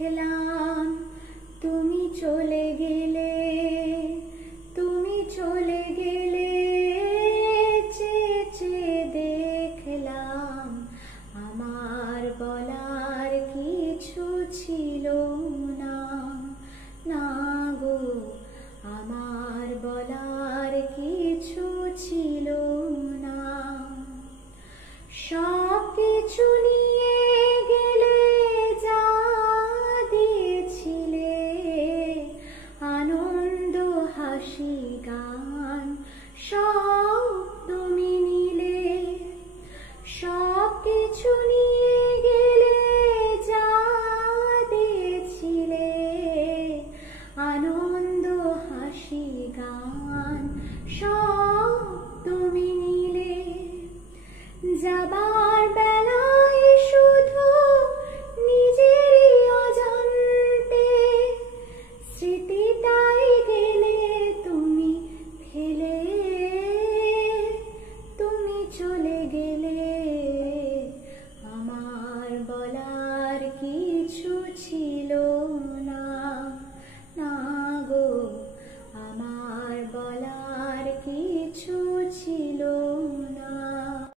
দেখলাম তুমি চলে গেলে, তুমি চলে গেলে, চেয়ে চেয়ে দেখলাম আমার বলার কিছু ছিল না, না গো আমার বলার কিছু ছিল না। সব কিছু নিয়ে গেলে যা দিয়েছিলে, আনন্দ হাসি গান সব তুমি নিলে। সব কিছু নিয়ে গেলে যা দিয়েছিলে, আনন্দ হাসি গান সব তুমি নিলে। যাবার বেলায় শুধু নিজেরই অজান্তে স্মৃতিটাই গেলে তুমি ফেলে, তুমি চলে গেলে আমার বলার কিছু ছিল